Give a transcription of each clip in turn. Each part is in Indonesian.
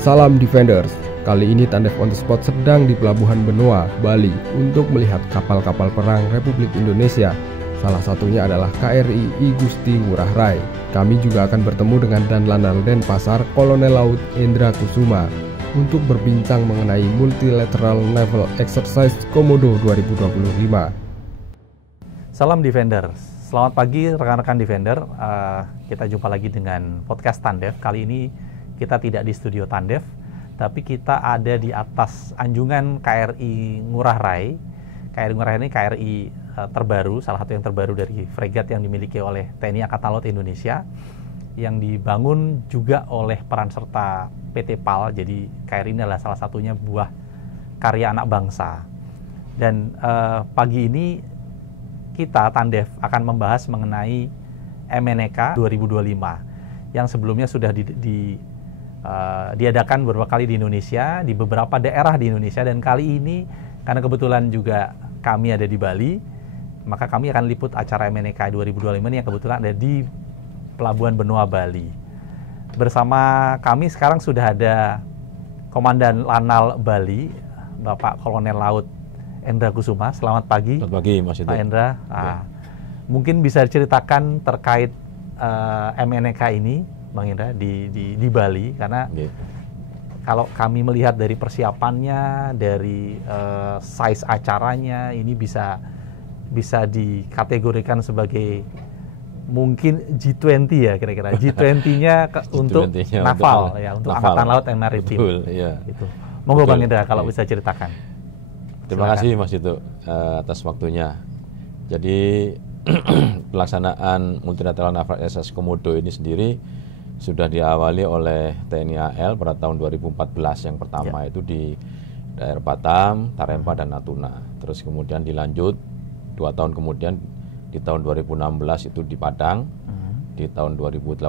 Salam Defenders, kali ini Tandef on the Spot sedang di Pelabuhan Benoa, Bali untuk melihat kapal-kapal perang Republik Indonesia. Salah satunya adalah KRI Igusti Ngurah Rai. Kami juga akan bertemu dengan Danlanal Denpasar Kolonel Laut Endra Kusuma untuk berbincang mengenai Multilateral Naval Exercise Komodo 2025. Salam Defenders, selamat pagi rekan-rekan Defender. Kita jumpa lagi dengan podcast Tandef. Kali ini kita tidak di studio Tandef, tapi kita ada di atas anjungan KRI Ngurah Rai. KRI Ngurah Rai ini KRI terbaru, salah satu yang terbaru dari fregat yang dimiliki oleh TNI Angkatan Laut Indonesia, yang dibangun juga oleh peran serta PT PAL. Jadi KRI ini adalah salah satunya buah karya anak bangsa. Dan pagi ini kita Tandef akan membahas mengenai MNEK 2025 yang sebelumnya sudah diadakan beberapa kali di Indonesia, di beberapa daerah di Indonesia, dan kali ini karena kebetulan juga kami ada di Bali, maka kami akan liput acara MNEK 2025 ini yang kebetulan ada di Pelabuhan Benoa, Bali. Bersama kami sekarang sudah ada Komandan Lanal Bali, Bapak Kolonel Laut Endra Kusuma. Selamat pagi. Selamat pagi, Mas Pak Endra. Mungkin bisa diceritakan terkait MNEK ini, Bang Indra, di Bali, karena kalau kami melihat dari persiapannya, dari size acaranya, ini bisa dikategorikan sebagai mungkin G20 ya kira-kira. G20-nya untuk naval, untuk Angkatan Laut dan Maritim. Betul, iya. Gitu. Monggo Bang Indra kalau bisa ceritakan. Terima kasih Mas Dito atas waktunya. Jadi pelaksanaan Multilateral Naval Exercise Komodo ini sendiri sudah diawali oleh TNI AL pada tahun 2014. Yang pertama itu di daerah Batam, Tarempa, dan Natuna. Terus kemudian dilanjut 2 tahun kemudian di tahun 2016 itu di Padang, di tahun 2018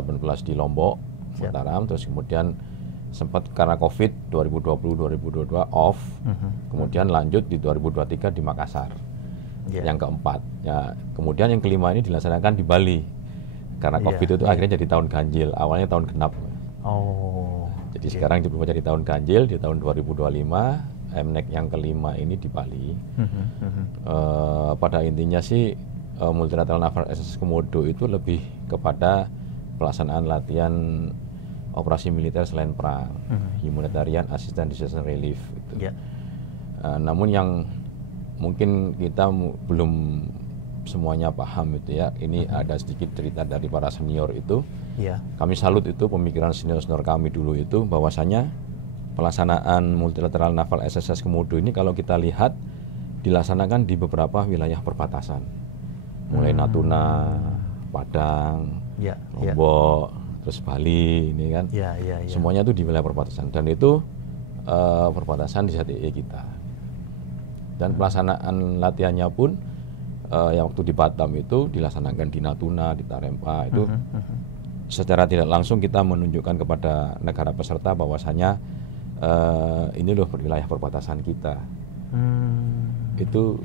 di Lombok, Mataram. Terus kemudian sempat karena COVID 2020-2022 off, kemudian lanjut di 2023 di Makassar. Yang keempat, ya kemudian yang kelima ini dilaksanakan di Bali. Karena COVID itu akhirnya jadi tahun ganjil, awalnya tahun genap. Jadi sekarang berubah jadi tahun ganjil di tahun 2025, MNEK yang kelima ini di Bali. Pada intinya sih Multilateral Naval Exercise Komodo itu lebih kepada pelaksanaan latihan operasi militer selain perang, humanitarian assistance disaster relief. Gitu. Namun yang mungkin kita belum semuanya paham itu ya, ini ada sedikit cerita dari para senior itu. Kami salut itu pemikiran senior-senior kami dulu itu, bahwasanya pelaksanaan Multilateral Naval Exercise Komodo ini kalau kita lihat dilaksanakan di beberapa wilayah perbatasan, mulai Natuna, Padang, Lombok, terus Bali ini kan, semuanya itu di wilayah perbatasan, dan itu perbatasan di ZTE kita. Dan pelaksanaan latihannya pun yang waktu di Batam itu dilaksanakan di Natuna, di Tarempa itu secara tidak langsung kita menunjukkan kepada negara peserta bahwasanya ini loh wilayah perbatasan kita. Itu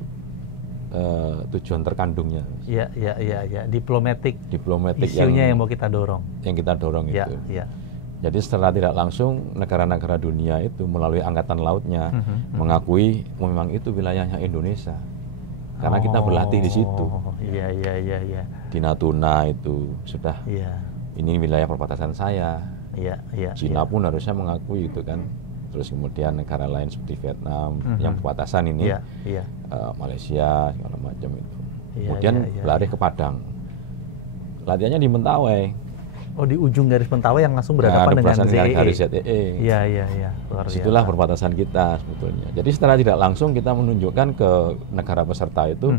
tujuan terkandungnya. Diplomatik isunya yang mau kita dorong. Yang kita dorong itu. Jadi secara tidak langsung negara-negara dunia itu melalui angkatan lautnya mengakui memang itu wilayahnya Indonesia. Karena kita berlatih di situ. Di Natuna itu sudah. Ini wilayah perbatasan saya. Cina pun harusnya mengakui itu kan. Terus kemudian negara lain seperti Vietnam yang perbatasan ini, Malaysia segala macam itu. Kemudian berlari ke Padang. Latihannya di Mentawai. Di ujung garis Mentawai yang langsung berhadapan dengan garis ZTE. Disitulah perbatasan kita sebetulnya. Jadi secara tidak langsung kita menunjukkan ke negara peserta itu,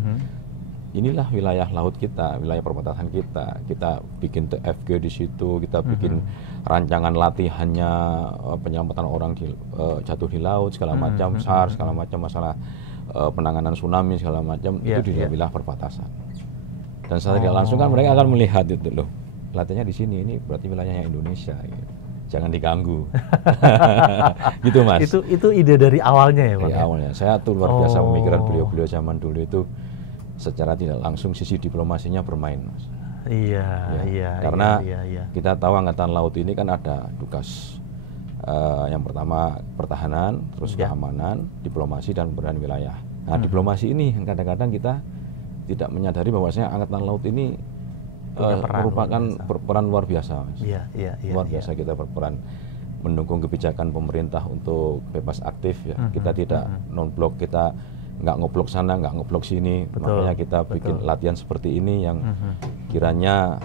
inilah wilayah laut kita, wilayah perbatasan kita. Kita bikin TFG di situ, kita bikin rancangan latihannya, penyelamatan orang jatuh di laut segala macam, SAR segala macam, masalah penanganan tsunami segala macam, itu di wilayah perbatasan. Dan secara tidak langsung kan mereka akan melihat itu loh. Latihannya di sini, ini berarti wilayahnya Indonesia, gitu. Jangan diganggu. Gitu Mas. Itu ide dari awalnya ya Pak? Dari awalnya. Saya tuh luar biasa pemikiran beliau-beliau zaman dulu itu, secara tidak langsung sisi diplomasinya bermain Mas. Iya. Karena kita tahu Angkatan Laut ini kan ada tugas Yang pertama pertahanan, terus keamanan, diplomasi dan pemberdayaan wilayah. Nah, diplomasi ini kadang-kadang kita tidak menyadari bahwasanya Angkatan Laut ini merupakan berperan luar biasa, Mas. Luar biasa kita berperan mendukung kebijakan pemerintah untuk bebas aktif ya. Kita tidak non-blok, kita nggak ngoblok sana, nggak ngoblok sini. Makanya kita bikin latihan seperti ini yang kiranya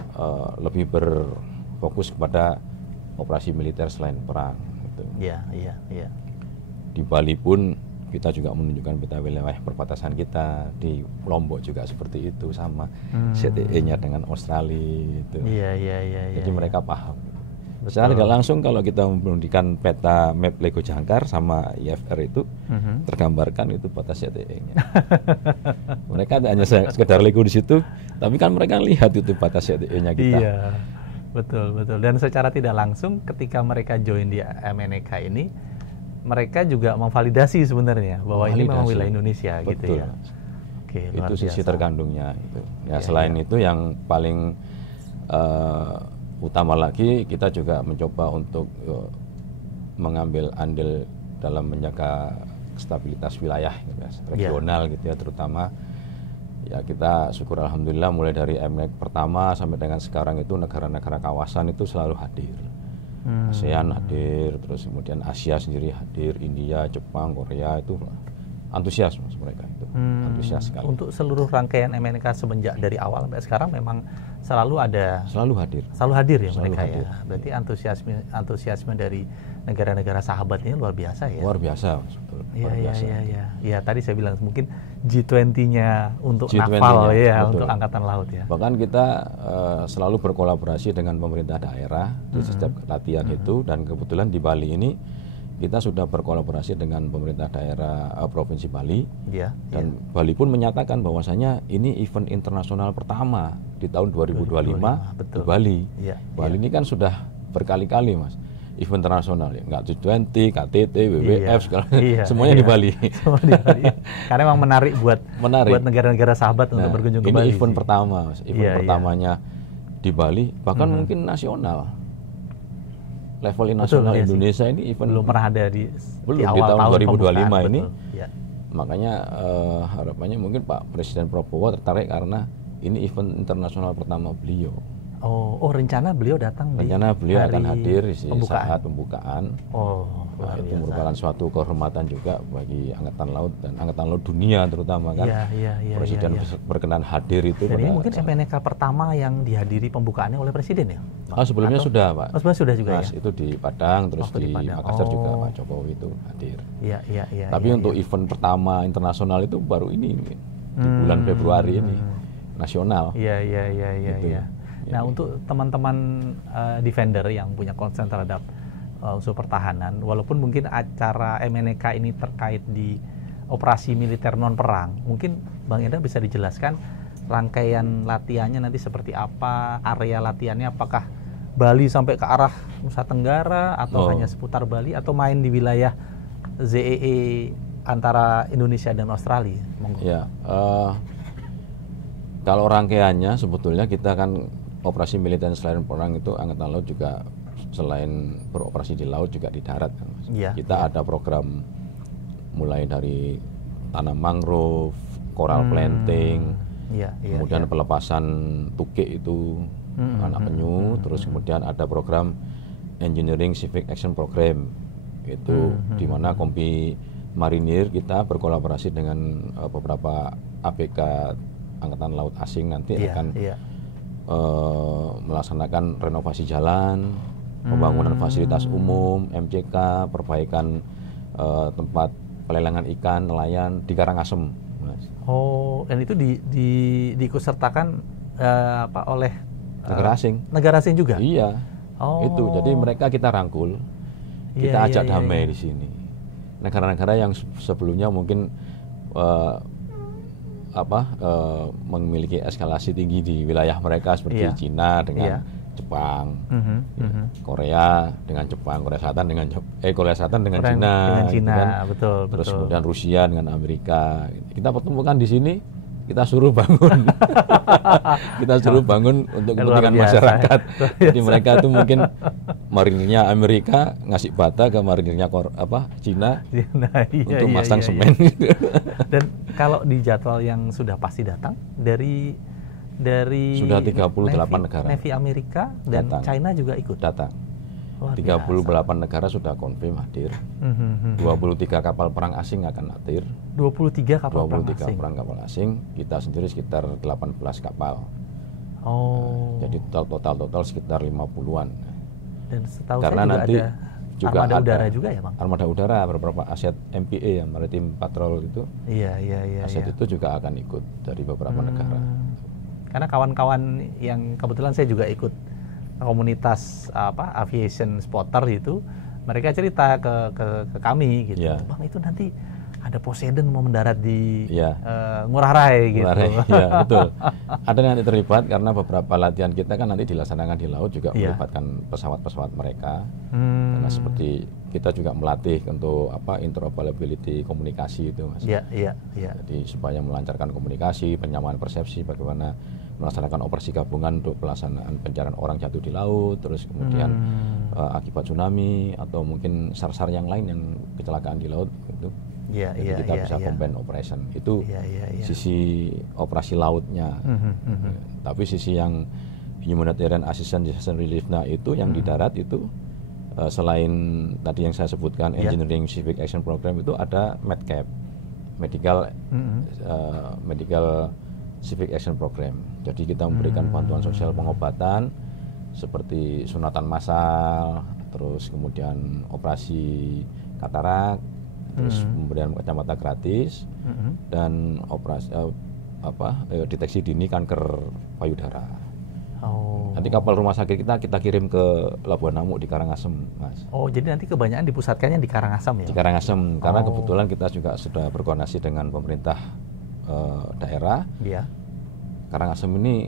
lebih berfokus kepada operasi militer selain perang. Gitu. Di Bali pun kita juga menunjukkan peta wilayah perbatasan kita, di Lombok juga seperti itu sama CTE-nya dengan Australia itu. Jadi mereka paham. Secara tidak langsung kalau kita membandingkan peta map Lego Jangkar sama IFR itu tergambarkan itu peta CTE-nya. Mereka hanya sekedar Lego di situ, tapi kan mereka lihat itu peta CTE-nya kita. Iya, betul. Dan secara tidak langsung ketika mereka join di MNEK ini, mereka juga memvalidasi sebenarnya bahwa ini memang wilayah Indonesia. Betul. Gitu ya. Oke, itu sisi terkandungnya itu. Ya, selain itu yang paling utama lagi, kita juga mencoba untuk mengambil andil dalam menjaga stabilitas wilayah regional gitu ya, terutama ya kita syukur alhamdulillah mulai dari MNEK pertama sampai dengan sekarang itu negara-negara kawasan itu selalu hadir. ASEAN hadir, terus kemudian Asia sendiri hadir, India, Jepang, Korea itu antusias Mas, mereka itu antusias sekali. Untuk seluruh rangkaian MNEK semenjak dari awal sampai sekarang memang selalu hadir ya mereka ya. Berarti antusiasme dari negara-negara sahabatnya luar biasa ya. Luar biasa Mas, betul. Iya. Ya tadi saya bilang mungkin G20-nya untuk G20 naval ya, betul. untuk angkatan laut ya. Bahkan kita selalu berkolaborasi dengan pemerintah daerah di setiap latihan itu, dan kebetulan di Bali ini kita sudah berkolaborasi dengan pemerintah daerah Provinsi Bali, dan Bali pun menyatakan bahwasanya ini event internasional pertama di tahun 2025 di Bali. Bali ini kan sudah berkali-kali Mas event internasional ya, nggak G20, KTT, WWF, semuanya di Bali. Karena memang menarik buat negara-negara sahabat untuk berkunjung ke Bali. Ini event pertama Mas, pertamanya di Bali, bahkan mungkin nasional. Level nasional Indonesia ini event belum pernah ada di tahun 2025 ini. Makanya harapannya mungkin Pak Presiden Prabowo tertarik karena ini event internasional pertama beliau. Oh, rencana beliau datang rencana beliau akan hadir di saat pembukaan. Luar itu biasa. merupakan suatu kehormatan juga bagi Angkatan Laut dan Angkatan Laut dunia terutama kan. Presiden berkenan hadir itu. Dan ini mungkin MNEK pertama yang dihadiri pembukaannya oleh Presiden ya? Sebelumnya sudah Pak. Sebelumnya sudah juga ya? Itu di Padang, terus di Makassar juga Pak Jokowi itu hadir. Tapi untuk event pertama internasional itu baru ini di bulan Februari ini nasional. Iya. Nah, untuk teman-teman defender yang punya concern terhadap unsur pertahanan, walaupun mungkin acara MNEK ini terkait di operasi militer non perang, mungkin Bang Endra bisa dijelaskan rangkaian latihannya nanti seperti apa, area latihannya apakah Bali sampai ke arah Nusa Tenggara atau hanya seputar Bali, atau main di wilayah ZEE antara Indonesia dan Australia? Ya, kalau rangkaiannya sebetulnya kita kan operasi militer selain perang itu Angkatan Laut juga selain beroperasi di laut juga di darat kan Mas. Kita ada program mulai dari tanam mangrove, coral planting, kemudian pelepasan tukik itu anak penyu, terus kemudian ada program engineering civic action program itu di mana Kompi Marinir kita berkolaborasi dengan beberapa ABK Angkatan Laut asing nanti akan melaksanakan renovasi jalan, pembangunan fasilitas umum, MCK, perbaikan tempat pelelangan ikan, nelayan di Karangasem. Mas. Dan itu diikutsertakan oleh negara asing. Negara asing juga? Iya. Itu. Jadi mereka kita rangkul, kita ajak damai di sini. Negara-negara yang sebelumnya mungkin memiliki eskalasi tinggi di wilayah mereka seperti Cina dengan Jepang, Korea dengan Jepang, Korea Selatan dengan Cina, betul. Terus kemudian Rusia dengan Amerika. Kita pertemukan di sini, kita suruh bangun. Kita suruh bangun untuk kepentingan masyarakat. Jadi mereka tuh mungkin marinirnya Amerika ngasih bata ke marinirnya Cina untuk masang semen. Dan kalau di jadwal yang sudah pasti datang dari sudah 38 negara. Navy Amerika dan datang. China juga ikut datang. 38 negara sudah konfirm hadir. 23 kapal perang asing akan hadir. 23 kapal perang asing. Kita sendiri sekitar 18 kapal. Jadi total sekitar 50-an. Dan setahu karena saya nanti juga armada udara juga ya, Bang? Armada udara, beberapa aset MPA ya, Maritime Patrol itu. Iya. Aset itu juga akan ikut dari beberapa negara. Karena kawan-kawan yang kebetulan saya juga ikut komunitas aviation spotter itu, mereka cerita ke kami gitu, Bang, itu nanti ada Poseidon mau mendarat di Ngurah Rai gitu. Iya, betul. Ada nanti terlibat karena beberapa latihan kita kan nanti dilaksanakan di laut juga melibatkan pesawat-pesawat mereka. Karena seperti kita juga melatih untuk interoperability komunikasi itu, Mas. Iya. Jadi supaya melancarkan komunikasi, penyamaan persepsi, bagaimana melaksanakan operasi gabungan untuk pelaksanaan pencarian orang jatuh di laut, terus kemudian akibat tsunami atau mungkin SAR-SAR yang lain yang kecelakaan di laut gitu. Jadi kita bisa combine operation. Itu sisi operasi lautnya. Tapi sisi yang humanitarian assistance disaster relief, itu yang di darat itu selain tadi yang saya sebutkan engineering civic action program, itu ada MEDCAP, medical civic action program. Jadi kita memberikan bantuan sosial pengobatan seperti sunatan massal, terus kemudian operasi katarak, terus pemberian kacamata gratis, dan operasi deteksi dini kanker payudara. Nanti kapal rumah sakit kita kirim ke Labuan Namuk di Karangasem, Mas. Jadi nanti kebanyakan dipusatkannya di Karangasem ya? Di Karangasem, karena kebetulan kita juga sudah berkoordinasi dengan pemerintah daerah. Iya. Karangasem ini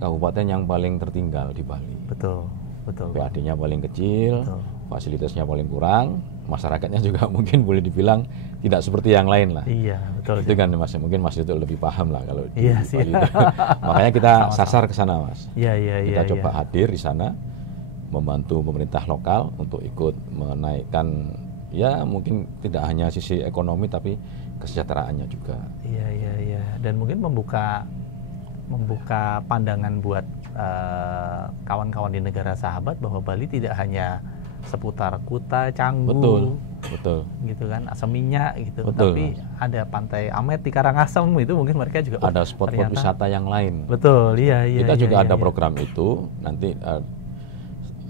kabupaten yang paling tertinggal di Bali. Betul. PAD-nya paling kecil, fasilitasnya paling kurang, masyarakatnya juga mungkin boleh dibilang tidak seperti yang lain lah. Iya, betul. Itu kan Mas, mungkin Mas itu lebih paham lah kalau di Bali itu. Makanya kita sasar ke sana, Mas. Iya. Kita coba hadir di sana, membantu pemerintah lokal untuk ikut menaikkan, mungkin tidak hanya sisi ekonomi tapi kesejahteraannya juga. Iya. Dan mungkin membuka pandangan buat kawan-kawan di negara sahabat bahwa Bali tidak hanya seputar Kuta, Canggu, betul, gitu kan, Asam Minyak gitu, betul, tapi ada Pantai Amet di Karangasem, itu mungkin mereka juga ada spot-spot wisata yang lain. Betul, iya. Kita juga ada program itu nanti.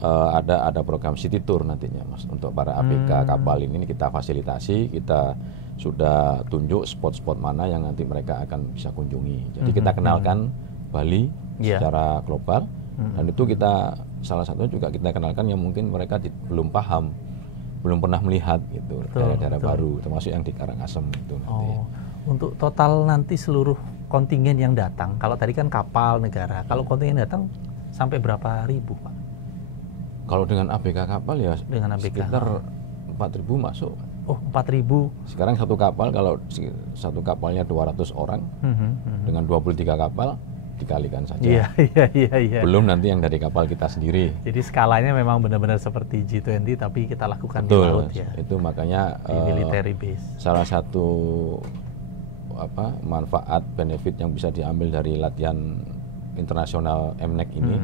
Ada program city tour nantinya, Mas, untuk para ABK kapal ini kita fasilitasi, kita sudah tunjuk spot-spot mana yang nanti mereka akan bisa kunjungi. Jadi kita kenalkan Bali secara global, dan itu kita salah satunya juga kita kenalkan yang mungkin mereka belum paham, belum pernah melihat gitu, daerah-daerah baru, termasuk yang di Karangasem itu nanti. Untuk total nanti seluruh kontingen yang datang, kalau tadi kan kapal negara, kalau kontingen datang sampai berapa ribu, Pak? Kalau dengan ABK kapal ya sekitar 4.000 masuk. 4.000. Sekarang satu kapal, kalau satu kapalnya 200 orang, dengan 23 kapal dikalikan saja. Iya. Belum nanti yang dari kapal kita sendiri. Jadi skalanya memang benar-benar seperti G20 tapi kita lakukan di laut ya. Itu makanya di military base. Salah satu manfaat benefit yang bisa diambil dari latihan internasional MNEC ini,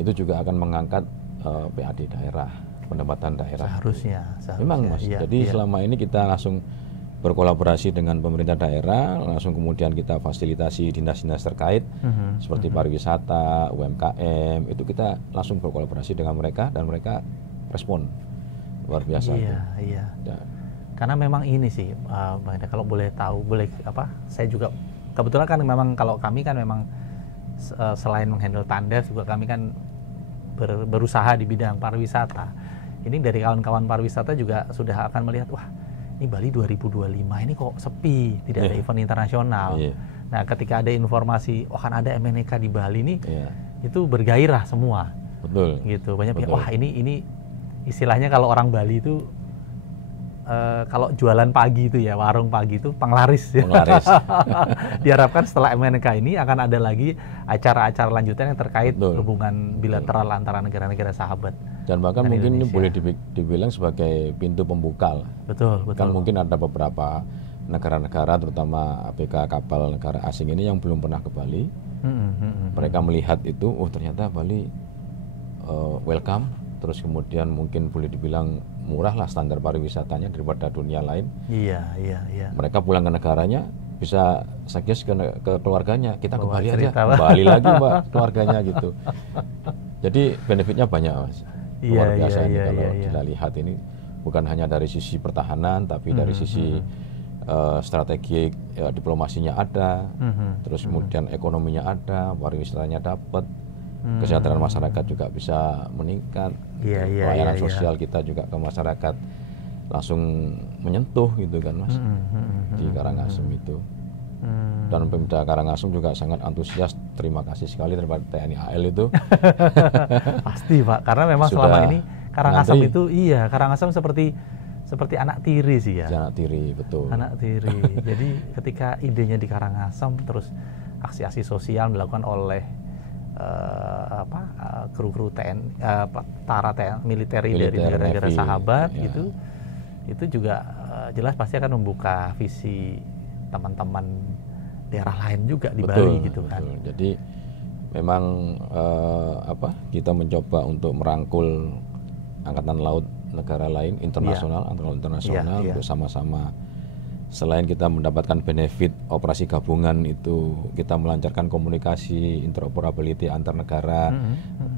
itu juga akan mengangkat PAD daerah, pendapatan daerah. Seharusnya. Memang, Mas. Jadi selama ini kita langsung berkolaborasi dengan pemerintah daerah, langsung kemudian kita fasilitasi dinas-dinas terkait seperti pariwisata, UMKM, itu kita langsung berkolaborasi dengan mereka dan mereka respon luar biasa. Iya. Karena memang ini sih, Bang, kalau boleh tahu, saya juga kebetulan kan memang kalau kami kan memang selain menghandle Tandef juga kami kan berusaha di bidang pariwisata. Ini dari kawan-kawan pariwisata juga sudah akan melihat, wah ini Bali 2025 ini kok sepi, tidak ada event internasional. Nah ketika ada informasi, kan ada MNEK di Bali nih, itu bergairah semua. Betul. Gitu, banyak pihak, wah ini istilahnya kalau orang Bali itu kalau jualan pagi itu ya, warung pagi itu penglaris. Penglaris. Diharapkan setelah MNK ini akan ada lagi acara-acara lanjutan yang terkait hubungan bilateral antara negara-negara sahabat. Dan bahkan mungkin ini boleh dibilang sebagai pintu pembuka lah. Betul. Kan mungkin ada beberapa negara-negara, terutama ABK kapal negara asing ini yang belum pernah ke Bali. Mereka melihat itu, oh ternyata Bali welcome. Terus kemudian mungkin boleh dibilang murah lah standar pariwisatanya daripada dunia lain. Iya. Mereka pulang ke negaranya bisa suggest ke keluarganya, kita ke Bali aja, Bali lagi Mbak keluarganya gitu. Jadi benefitnya banyak Mas. Luar biasa ini kalau kita lihat ini bukan hanya dari sisi pertahanan, tapi dari sisi strategi diplomasinya ada, terus kemudian ekonominya ada, pariwisatanya dapat. Kesejahteraan masyarakat juga bisa meningkat, pelayanan sosial kita juga ke masyarakat langsung menyentuh gitu kan Mas, di Karangasem itu. Dan Pemda Karangasem juga sangat antusias, terima kasih sekali terhadap TNI AL itu. Pasti Pak, karena memang selama ini Karangasem itu Karangasem seperti anak tiri sih ya. Anak tiri, betul. Anak tiri. Jadi ketika idenya di Karangasem, terus aksi-aksi sosial dilakukan oleh kru-kru TNI, militer dari negara-negara sahabat gitu, itu juga jelas pasti akan membuka visi teman-teman daerah lain juga di Bali gitu kan. Jadi memang kita mencoba untuk merangkul angkatan laut negara lain internasional, untuk sama-sama. Selain kita mendapatkan benefit operasi gabungan itu, kita melancarkan komunikasi, interoperability antar negara,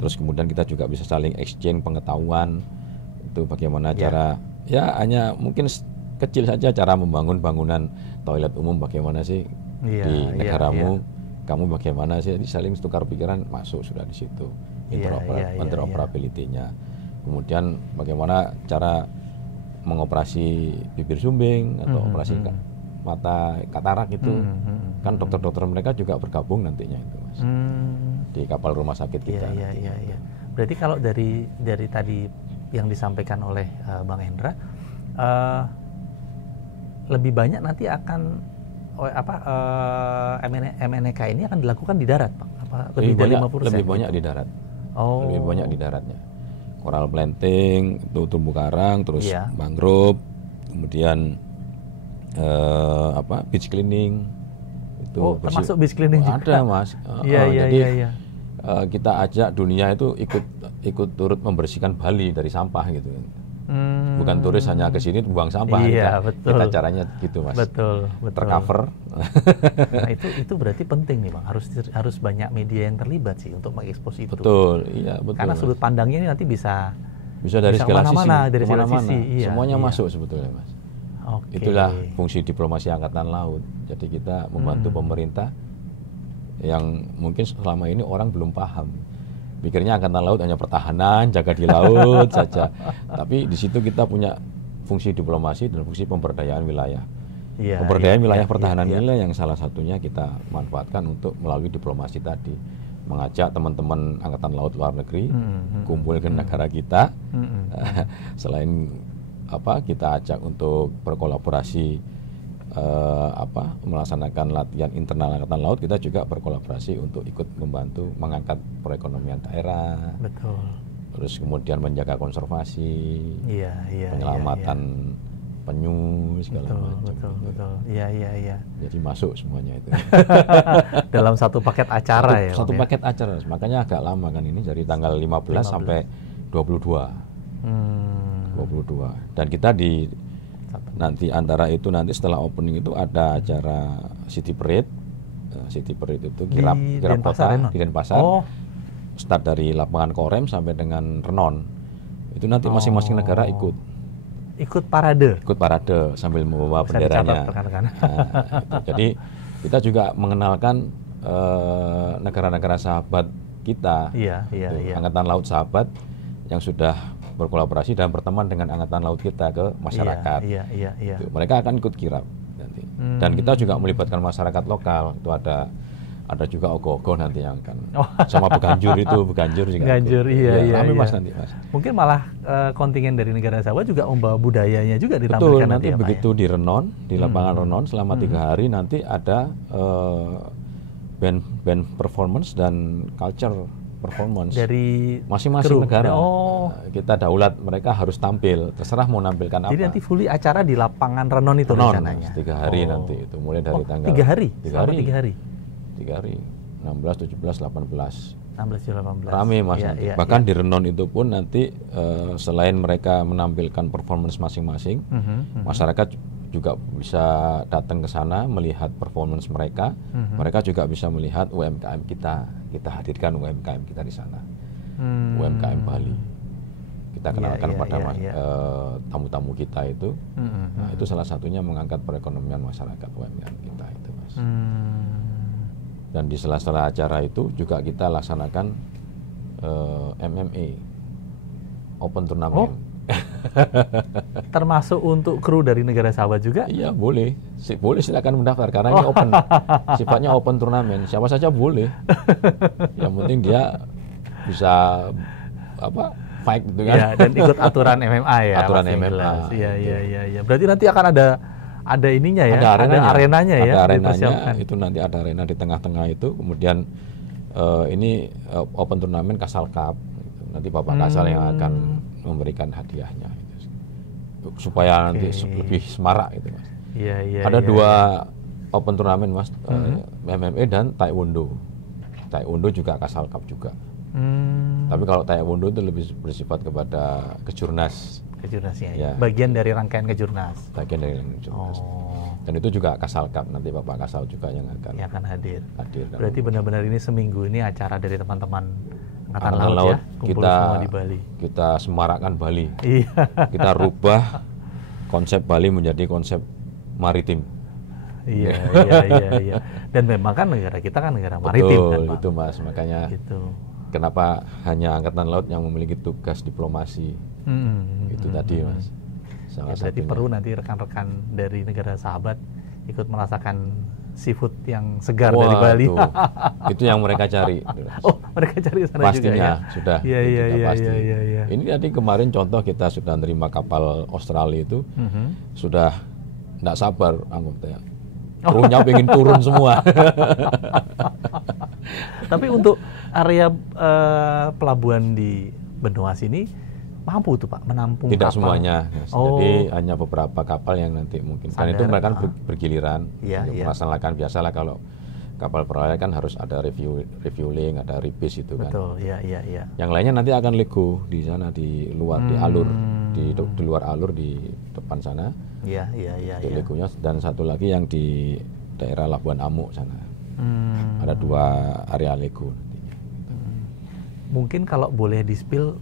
terus kemudian kita juga bisa saling exchange pengetahuan, itu bagaimana cara, hanya mungkin kecil saja cara membangun bangunan toilet umum bagaimana sih di negaramu, kamu bagaimana sih, saling tukar pikiran, masuk sudah di situ, interoperability-nya. Kemudian bagaimana cara mengoperasi bibir sumbing atau operasi mata katarak itu, kan dokter-dokter mereka juga bergabung nantinya itu Mas, di kapal rumah sakit kita. Iya. Berarti kalau dari tadi yang disampaikan oleh Bang Hendra, lebih banyak nanti akan MNK ini akan dilakukan di darat, Pak? Lebih dari 50%? Lebih banyak di darat. Lebih banyak di daratnya. Coral planting, itu terumbu karang, terus mangrove, kemudian beach cleaning. Itu termasuk beach cleaning juga? Ada Mas. Jadi kita ajak dunia itu ikut turut membersihkan Bali dari sampah gitu. Bukan turis hanya ke sini buang sampah. Kita caranya gitu Mas. Betul. Tercover. Nah, itu berarti penting nih Bang. Harus banyak media yang terlibat sih untuk mengekspos itu. Betul. Karena sudut pandangnya ini nanti bisa dari segala sisi. Dari segala sisi. Semuanya masuk sebetulnya Mas. Itulah fungsi diplomasi angkatan laut. Jadi kita membantu pemerintah yang mungkin selama ini orang belum paham. Pikirnya angkatan laut hanya pertahanan, jaga di laut saja. Tapi di situ kita punya fungsi diplomasi dan fungsi pemberdayaan wilayah. Pemberdayaan wilayah pertahanan inilah yang salah satunya kita manfaatkan untuk melalui diplomasi tadi. Mengajak teman-teman angkatan laut luar negeri kumpul ke negara kita. Selain kita ajak untuk berkolaborasi melaksanakan latihan internal angkatan laut, kita juga berkolaborasi untuk ikut membantu mengangkat perekonomian daerah. Betul. Terus kemudian menjaga konservasi, penyelamatan penyu segala macam. Betul. Iya. Jadi masuk semuanya itu. Dalam satu paket acara Satu paket acara. Makanya agak lama kan ini, dari tanggal 15 sampai 22. 22. Dan kita nanti setelah opening itu ada acara City Parade. City Parade itu kirap kota di Denpasar. Start dari lapangan Korem sampai dengan Renon. Itu nanti masing-masing negara ikut parade sambil membawa benderanya. Jadi kita juga mengenalkan negara-negara sahabat kita, angkatan laut sahabat yang sudah berkolaborasi dan berteman dengan angkatan laut kita ke masyarakat. Mereka akan ikut kirap nanti. Dan kita juga melibatkan masyarakat lokal. Itu ada ada juga ogoh-ogoh nanti yang akan sama beganjur juga. Beganjur, iya. Rame Mas nanti Mas. Mungkin malah kontingen dari negara sahabat juga membawa budayanya juga ditampilkan. Betul, nanti begitu di Renon, di lapangan Renon selama 3 hari nanti ada band performance dan culture performance dari masing-masing negara. Kita daulat, mereka harus tampil, terserah mau nampilkan apa. Jadi nanti fully acara di lapangan Renon itu rencananya. 3 hari nanti itu, mulai dari tanggal 3 hari. 3 hari. 3 hari. 16, 17, 18. 16, 18. Rame Mas nanti. Bahkan di Renon itu pun nanti selain mereka menampilkan performance masing-masing, masyarakat juga bisa datang ke sana melihat performance mereka. Mereka juga bisa melihat UMKM kita. Kita hadirkan UMKM kita di sana. UMKM Bali. Kita kenalkan pada tamu-tamu kita itu. Nah, itu salah satunya mengangkat perekonomian masyarakat UMKM kita itu Mas. Dan di sela-sela acara itu juga kita laksanakan MMA Open Turnamen. Termasuk untuk kru dari negara sahabat juga? Iya boleh, boleh silakan mendaftar karena ini open, sifatnya open turnamen, siapa saja boleh. Yang penting dia bisa fight gitu kan? Ya, dan ikut aturan MMA ya. Aturan MMA. Iya. Berarti nanti akan ada ininya ya, ada arenanya ya. Ada arenanya, itu nanti ada arena di tengah-tengah itu. Kemudian ini open turnamen Kasal Cup. Nanti Bapak Kasal yang akan memberikan hadiahnya supaya nanti lebih semarak gitu Mas. Iya. Ada 2 open turnamen Mas, MMA dan Taekwondo. Taekwondo juga Kasal Cup juga. Tapi kalau Taekwondo itu lebih bersifat kepada kejurnas. Kejurnasnya ya. Bagian dari rangkaian kejurnas. Dan itu juga Kasal Cup, nanti Bapak Kasal juga yang akan hadir. Berarti benar-benar ini seminggu ini acara dari teman-teman Angkatan Laut ya, kumpul semua di Bali. Kita semarakkan Bali. Iya. Kita rubah konsep Bali menjadi konsep maritim. Iya. Dan memang kan negara kita kan negara maritim. Betul, itu Mas, makanya kenapa hanya Angkatan Laut yang memiliki tugas diplomasi. Itu tadi Mas. Berarti perlu nanti rekan-rekan dari negara sahabat ikut merasakan seafood yang segar dari Bali. Itu yang mereka cari. Mereka cari sana pastinya, juga ya? Sudah. Iya. Ini tadi kemarin contoh kita sudah menerima kapal Australia itu, sudah tidak sabar, krunya pengen turun semua. Tapi untuk area pelabuhan di Benoa sini mampu tuh Pak menampung tidak kapal? Semuanya, jadi hanya beberapa kapal yang nanti mungkin. Karena itu mereka bergiliran, melaksanakan biasalah kalau kapal perlayar kan harus ada refueling, ada rebase itu kan. Betul, iya. Yang lainnya nanti akan lego di sana di luar di alur, di luar alur di depan sana. Iya. Legonya dan satu lagi yang di daerah Labuan Amuk sana. Ada 2 area lego. Mungkin kalau boleh di-spill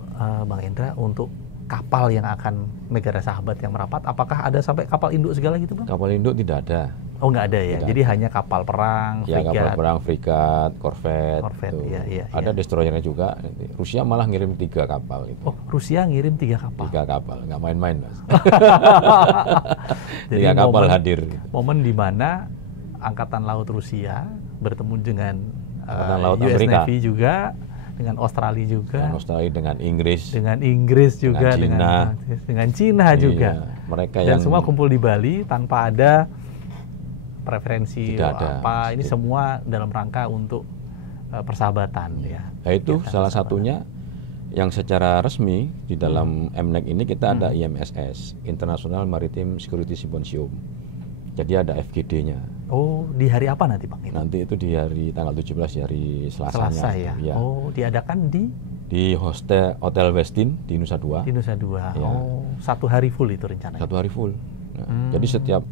Bang Indra untuk kapal yang akan negara sahabat yang merapat, apakah ada sampai kapal induk segala gitu Bang? Kapal induk tidak ada. Oh nggak ada ya, jadi hanya kapal perang, frigat. Kapal perang, frigat, korvet. Iya. Ada destroyernya juga. Rusia malah ngirim 3 kapal. Gitu. Oh Rusia ngirim 3 kapal? 3 kapal, nggak main-main Mas. Jadi 3 kapal hadir. Momen di mana Angkatan Laut Rusia bertemu dengan Laut US Amerika. Navy juga, dengan Australia juga, dengan Inggris juga, dengan Cina juga. Mereka dan semua kumpul di Bali tanpa ada preferensi ini semua dalam rangka untuk persahabatan ya. Nah, itu salah satunya yang secara resmi di dalam MNEC ini kita ada IMSS, International Maritime Security Symposium. Jadi ada FGD-nya. Oh, di hari apa nanti Bang? Nanti itu di hari tanggal 17, hari Selasanya. Selasa ya? Oh, diadakan di Hotel Westin di Nusa Dua. Di Nusa Dua. Ya. Oh, 1 hari full itu rencananya? 1 hari full. Jadi setiap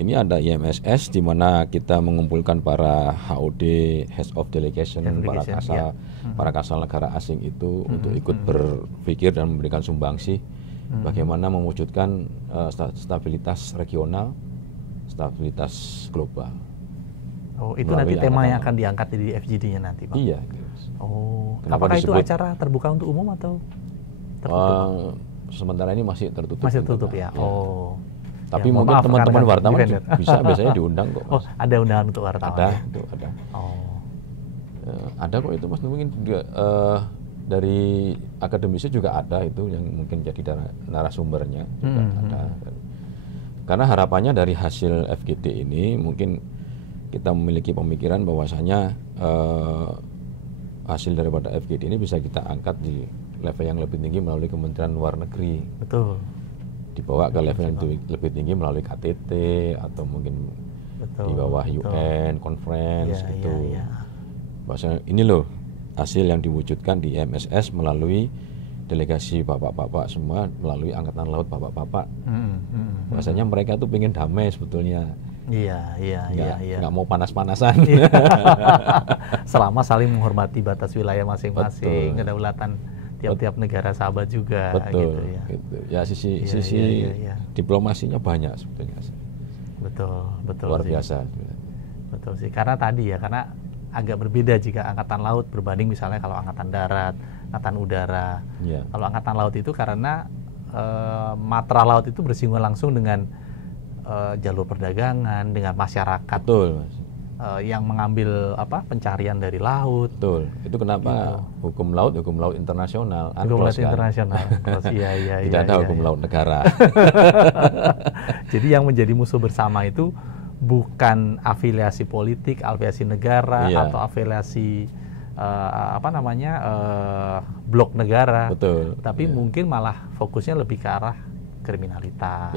ini ada IMSS di mana kita mengumpulkan para HOD, Heads of Delegation, para kasal negara asing itu untuk ikut berpikir dan memberikan sumbangsi bagaimana mewujudkan stabilitas regional, stabilitas global. Oh, itu nanti tema yang akan diangkat di FGD-nya nanti, Pak? Iya. Oh, apakah itu acara terbuka untuk umum atau tertutup? Sementara ini masih tertutup. Masih tertutup ya? Oh. Tapi ya, mungkin teman-teman wartawan bisa biasanya diundang kok. Mas. Oh, ada undangan untuk wartawan? Ada. Oh. Ada kok itu Mas, mungkin juga dari akademisnya juga ada itu yang mungkin jadi narasumbernya juga ada. Karena harapannya dari hasil FGD ini mungkin kita memiliki pemikiran bahwasanya hasil daripada FGD ini bisa kita angkat di level yang lebih tinggi melalui Kementerian Luar Negeri. Betul. Dibawa ke level yang lebih tinggi melalui KTT atau mungkin di bawah UN conference gitu. Bahwasanya ini loh hasil yang diwujudkan di MSS melalui delegasi bapak-bapak semua, melalui Angkatan Laut bapak-bapak. Bahwasanya mereka tuh pengen damai sebetulnya. Nggak mau panas-panasan. Selama saling menghormati batas wilayah masing-masing, kedaulatan tiap-tiap negara sahabat juga. Betul. Gitu ya. Gitu. Ya sisi diplomasinya banyak sebetulnya. Betul. Luar sih. biasa. Betul sih. Karena tadi ya, karena agak berbeda jika Angkatan Laut berbanding misalnya kalau Angkatan Darat, Angkatan Udara. Kalau Angkatan Laut itu karena matra laut itu bersinggungan langsung dengan jalur perdagangan, dengan masyarakat. Betul, Mas. Yang mengambil pencarian dari laut. Betul. Itu kenapa hukum laut internasional. Hukum laut internasional. Tidak ada hukum laut negara. Jadi yang menjadi musuh bersama itu bukan afiliasi politik, afiliasi negara, atau afiliasi blok negara. Betul. Tapi mungkin malah fokusnya lebih ke arah kriminalitas,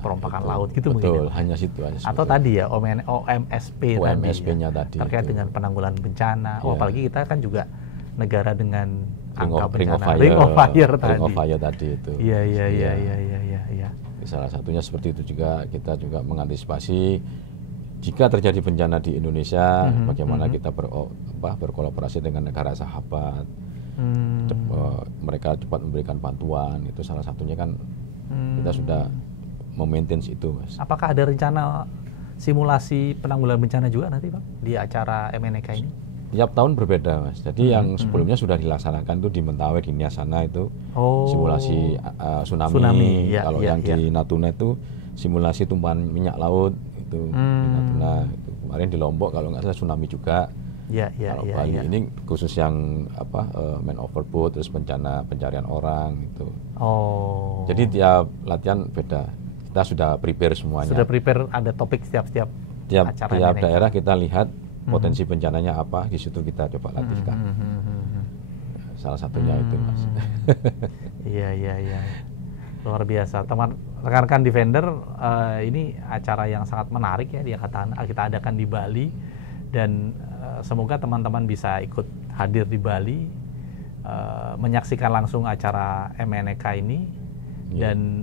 perompakan laut gitu. Betul, mungkin. Hanya situ aja. Atau tadi ya OMSP-nya tadi. Terkait itu. dengan penanggulangan bencana. Apalagi kita kan juga negara dengan angka bencana. Ring of fire tadi itu. Iya. Salah satunya seperti itu juga, kita juga mengantisipasi jika terjadi bencana di Indonesia, bagaimana kita berkolaborasi dengan negara sahabat. Mereka cepat memberikan bantuan, itu salah satunya kan kita sudah memaintain itu, Mas. Apakah ada rencana simulasi penanggulangan bencana juga nanti, Pak, di acara MNEK ini? Tiap tahun berbeda, Mas. Jadi yang sebelumnya sudah dilaksanakan itu di Mentawai, di Niasana itu simulasi tsunami. Kalau yang di Natuna itu simulasi tumpahan minyak laut itu di Natuna. Itu. Kemarin di Lombok kalau nggak salah tsunami juga. Kalau Bali ini khusus yang man overboard, terus pencarian orang itu. Jadi tiap latihan beda. Kita sudah prepare semuanya. Sudah prepare, ada topik setiap acara. Tiap daerah kita lihat potensi bencananya apa, di situ kita coba latihkan. Salah satunya itu, Mas. Iya. Luar biasa. Rekan-rekan Defender, ini acara yang sangat menarik ya, kita adakan di Bali, dan semoga teman-teman bisa ikut hadir di Bali, menyaksikan langsung acara MNEK ini. Dan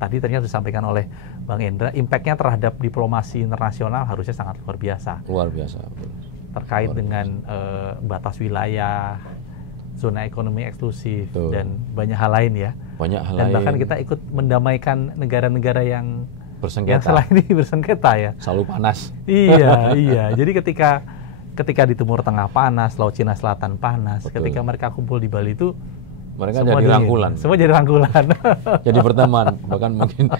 tadi ternyata disampaikan oleh Bang Endra, impactnya terhadap diplomasi internasional harusnya sangat luar biasa. Luar biasa. Terkait dengan batas wilayah, zona ekonomi eksklusif, dan banyak hal lain ya. Dan bahkan kita ikut mendamaikan negara-negara yang selain ini bersengketa ya. Selalu panas. Iya. Jadi ketika di Timur Tengah panas, Laut Cina Selatan panas, ketika mereka kumpul di Bali itu mereka jadi rangkulan. Semua jadi rangkulan. Jadi berteman, bahkan mungkin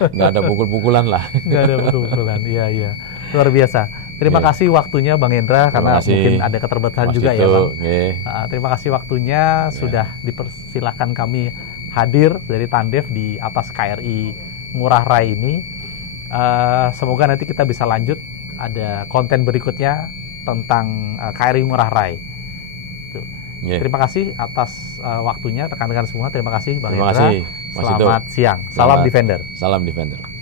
nggak ada pukul-pukulan lah. Nggak ada pukul-pukulan, iya. Luar biasa. Terima kasih waktunya Bang Endra, karena mungkin ada keterbatasan juga ya Bang. Terima kasih waktunya, sudah dipersilahkan kami hadir dari Tandef di atas KRI Ngurah Rai ini. Semoga nanti kita bisa lanjut, ada konten berikutnya tentang KRI Ngurah Rai. Terima kasih atas waktunya rekan-rekan semua. Terima kasih Bang Endra. Selamat siang. Salam Defender. Salam Defender.